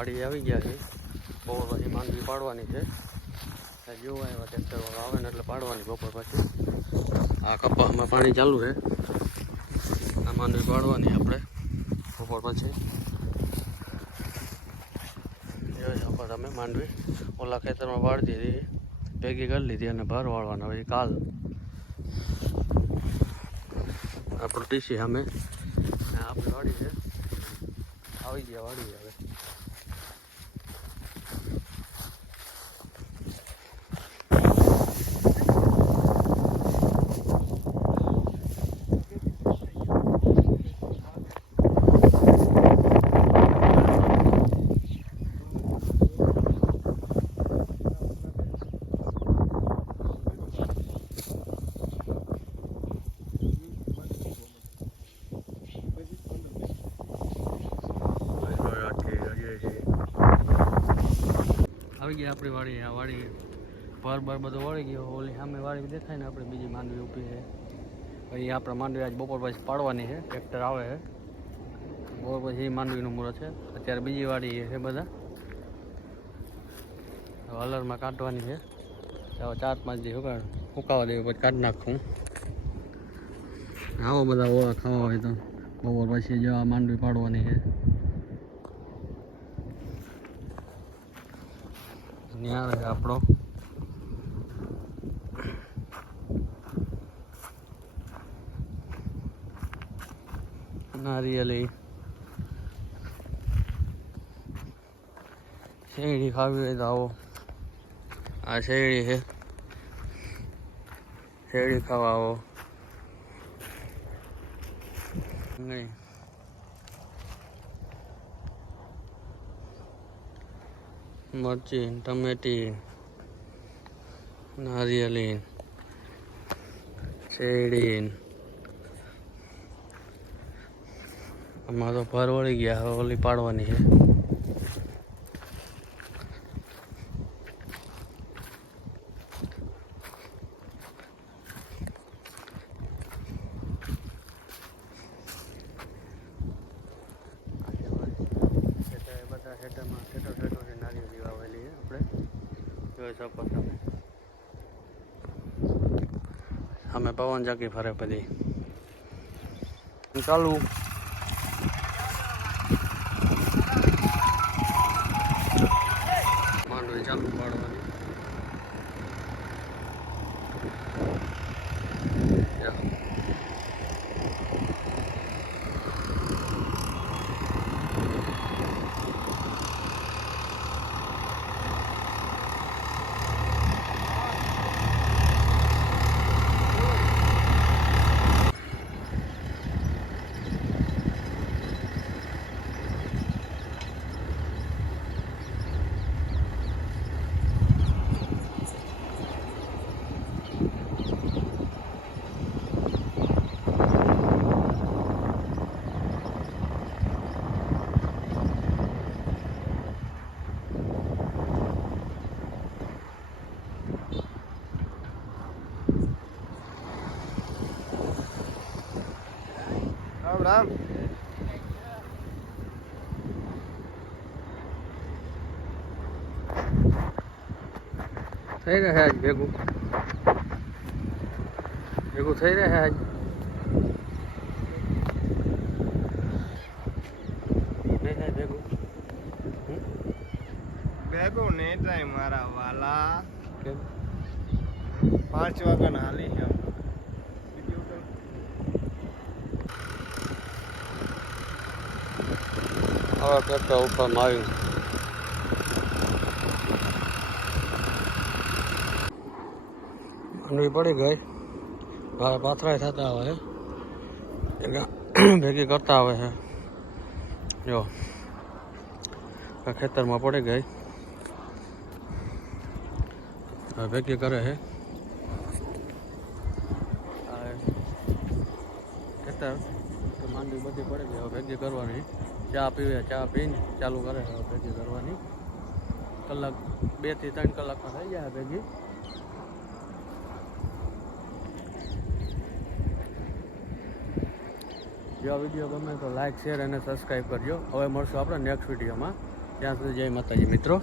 વાડીએ આવી ગયા છે. બપોર પછી માંડવી પાડવાની છે. જેવું આવ્યા ટ્રેક્ટરવાળા આવે ને એટલે પાડવાની બપોર પછી. આ કપામાં પાણી ચાલુ છે. આ માંડવી પાડવાની આપણે બપોર પછી. જોઈ અમે માંડવી. ઓલા ખેતરમાં વાળી દીધી ભેગી કરી લીધી અને ભાર વાળવાના હવે કાલ. આપણું ટીસી અમે આપણે આપણી વાડી છે. આવી ગયા વાડી હવે. આવી ગયા આપણી વાડી આ વાડી ભર ભર બધો વળી ગયો. ઓલી સામે વાડી દેખાય ને આપણે, બીજી માંડવી ઊભી છે. પછી આપણે માંડવી આજ બપોર પછી પાડવાની છે, ટ્રેક્ટર આવે છે. બપોર પછી માંડવીનું મુહૂર્ત છે. અત્યારે બીજી વાડી છે બધા. હલરમાં કાઢવાની છે. ચાલો ચાર પાંચ દી ઉકાળ ઉકાવા દેવી પછી કાઢી નાખું. આવો બધા ઓળા ખાવા હોય તો બપોર પછી જવા માંડવી પાડવાની છે. ન્યા રહે આપણો. નારિયેલી શેરડી ખાવી હોય તો આવો. આ શેરડી છે. શેરડી ખાવા આવો. નહીં. મરચી ટમેટી નારિયેલી શેરડી. આમાં તો ભર વળી ગયા હવે ઓલી પાડવાની છે બધા હેઠળમાં હેઠળ હેઠળથી નારિયેળી વાવેલી છે આપણે જોઈ શકો તમે અમે. પવન ચક્કી ફરે બધી ચાલુ. રામ રામ થઈ રહ્યા આજ ભેગું ભેગું થઈ રહે આજ નહીં ભેગું હમ? ભેગો ને થાય મારા વાલા પાંચ વાગ્યા હાલી છે બીજું તો હવે કરતા ઉપર આવ્યું માંડવી પડી ગઈ. હવે પાથરાય થતા છે ભેગી કરતા આવે છે જો. આ ખેતરમાં પડી ગઈ. હવે ભેગી કરે છે ખેતર માંડવી બધી પડી ગઈ. હવે ભેગી કરવાની. ચા પીવે, ચા પીને ચાલુ કરે હવે ભેગી કરવાની. કલાક, બેથી ત્રણ કલાકમાં થઈ જાય ભેગી. જો વીડિયો ગમે તો લાઈક શેર અને સબસ્ક્રાઈબ કરજો. હવે મળશું આપણે નેક્સ્ટ વિડીયોમાં. ત્યાં સુધી જય માતાજી મિત્રો.